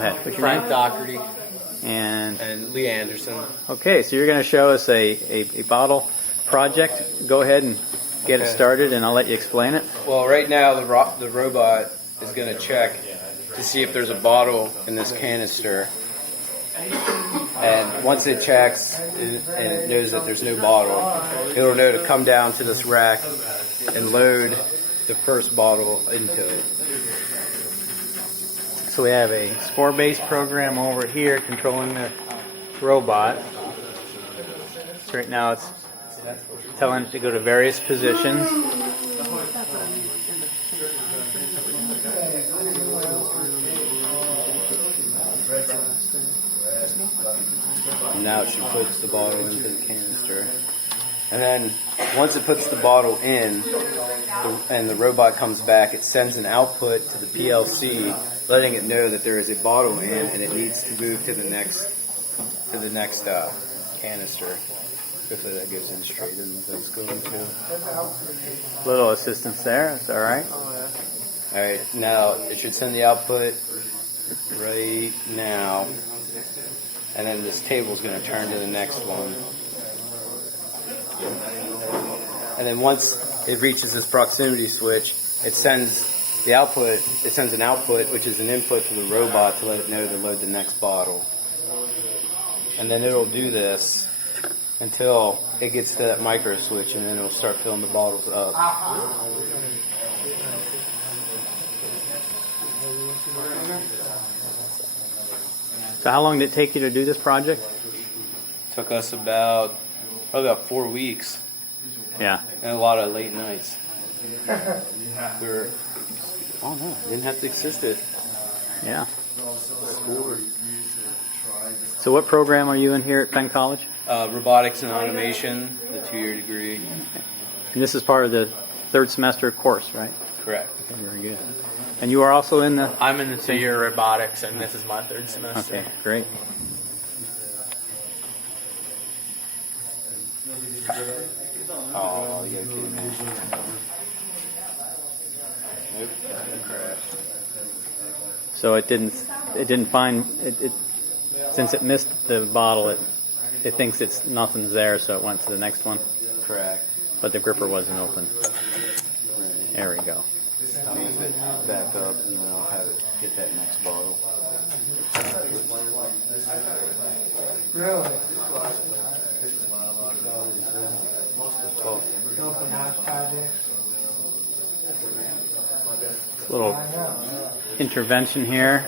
ahead. What's your Frank name? Daugherty And Lee Anderson. okay, so you're going to show us a bottle project. Go ahead and get it started, and I'll let you explain it. Well, right now the robot is going to check to see if there's a bottle in this canister. And once it checks and it knows that there's no bottle, it'll know to come down to this rack and load the first bottle into it. So we have a score-based program over here controlling the robot. So right now it's telling it to go to various positions. And now it should put the bottle into the canister. And then once it puts the bottle in and the robot comes back, it sends an output to the PLC letting it know that there is a bottle in and it needs to move to the next canister. Hopefully that goes in straight in as it's going to. Little assistance there, that's alright. Alright, now it should send the output right now. And then this table is going to turn to the next one. And then once it reaches this proximity switch, it sends the output. It sends an output, which is an input to the robot to let it know to load the next bottle. And then it'll do this until it gets to that micro switch, and then it'll start filling the bottles up. So how long did it take you to do this project? Took us probably about 4 weeks. Yeah. And a lot of late nights. Oh no, I didn't have to assist it. Yeah. So what program are you in here at Penn College? Robotics and automation, the 2-year degree. And this is part of the third semester course, right? Correct. Okay, very good. And you are also in the... I'm in the 2-year robotics, and this is my 3rd semester. Okay, great. Oh, you gotta kidding me. Nope, that crashed. So it didn't find it since it missed the bottle. It thinks it's nothing's there, so it went to the next one. Correct. But the gripper wasn't open. Right. There we go. Move it back up, and then I'll have it get that next bottle. Really? Little intervention here.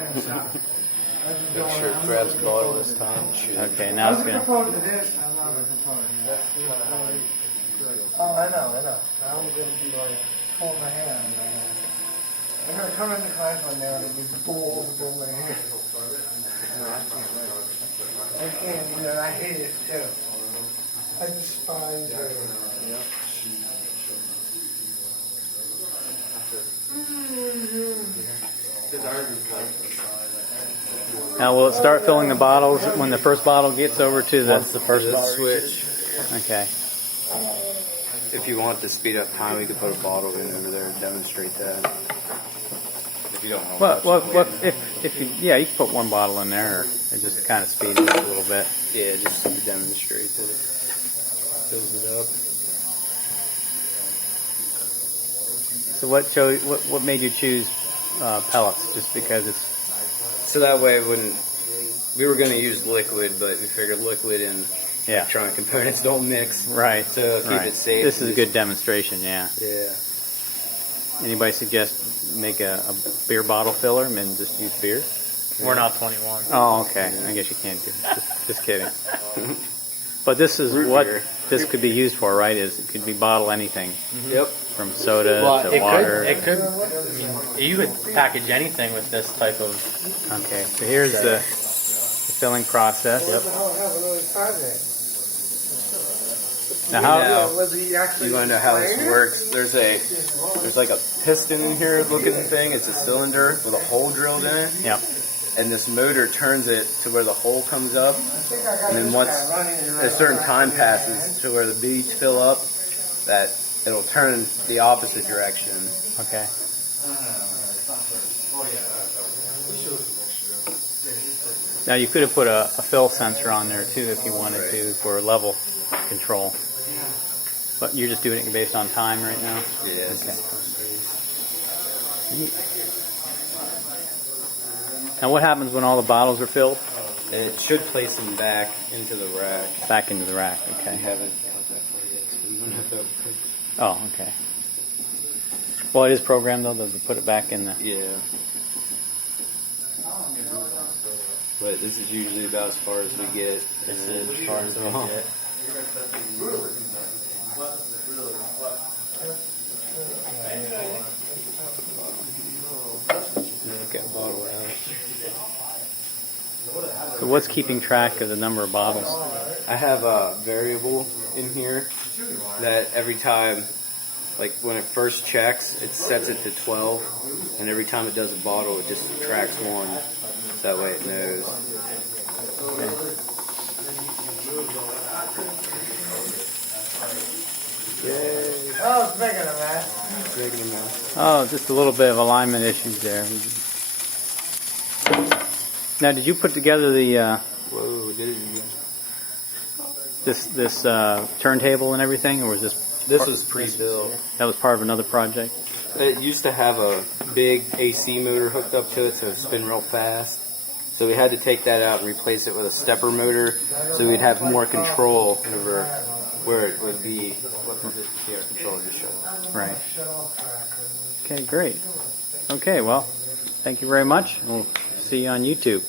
Make sure it grabs the bottle this time. Okay, now it's gonna. Oh, I know. I'm gonna be like, hold my hand. I'm gonna come into class one day and just pull my hand. I can't, I hate it too. I despise it. Now will it start filling the bottles when the first bottle gets over to the? Once the first bottle switch. Okay. If you want to speed up time, we could put a bottle in over there and demonstrate that. If you don't want What if you you can put one bottle in there, or just kind of speed it up a little bit. Yeah, just to demonstrate that it fills it up. So what made you choose pellets? Just because it's So that way it wouldn't. We were going to use liquid, but we figured liquid and electronic components don't mix. Right. So keep it safe. This is a good demonstration. Yeah. Yeah. Anybody suggest make a beer bottle filler and just use beer? We're not 21. Oh, okay. I guess you can't do it. Just kidding. But this is what this could be used for, right? It could be bottle anything. Yep. From soda to it water. It could. I mean, you could package anything with this type of. Okay, so here's the filling process. Yep. I'll have another project. Now how? You want to know how this works? There's like a piston in here looking thing. It's a cylinder with a hole drilled in it. Yep. And this motor turns it to where the hole comes up. And then once a certain time passes to where the beads fill up, that it'll turn the opposite direction. Okay. Now you could have put a fill sensor on there too if you wanted to for level control. But you're just doing it based on time right now? Yeah. Okay. Now what happens when all the bottles are filled? It should place them back into the rack. Back into the rack, I okay. haven't got that far yet, so you don't have to. Oh, okay. Well, it is programmed though to put it back in the... Yeah. But this is usually about as far as we get. This is as far as we get. Get bottle out. So what's keeping track of the number of bottles? I have a variable in here that every time, like when it first checks, it sets it to 12, and every time it does a bottle, it just subtracts 1. That way it knows. Yay! Oh, it's making a mess. It's making a mess. Oh, just a little bit of alignment issues there. Now, did you put together the Whoa, did it again. this turntable and everything, or was this This was pre-built. that was part of another project? It used to have a big AC motor hooked up to it, so it would spin real fast. So we had to take that out and replace it with a stepper motor, so we'd have more control over where it would be. What position the air controller just showed. Right. Okay, great. Okay, well, thank you very much. We'll see you on YouTube.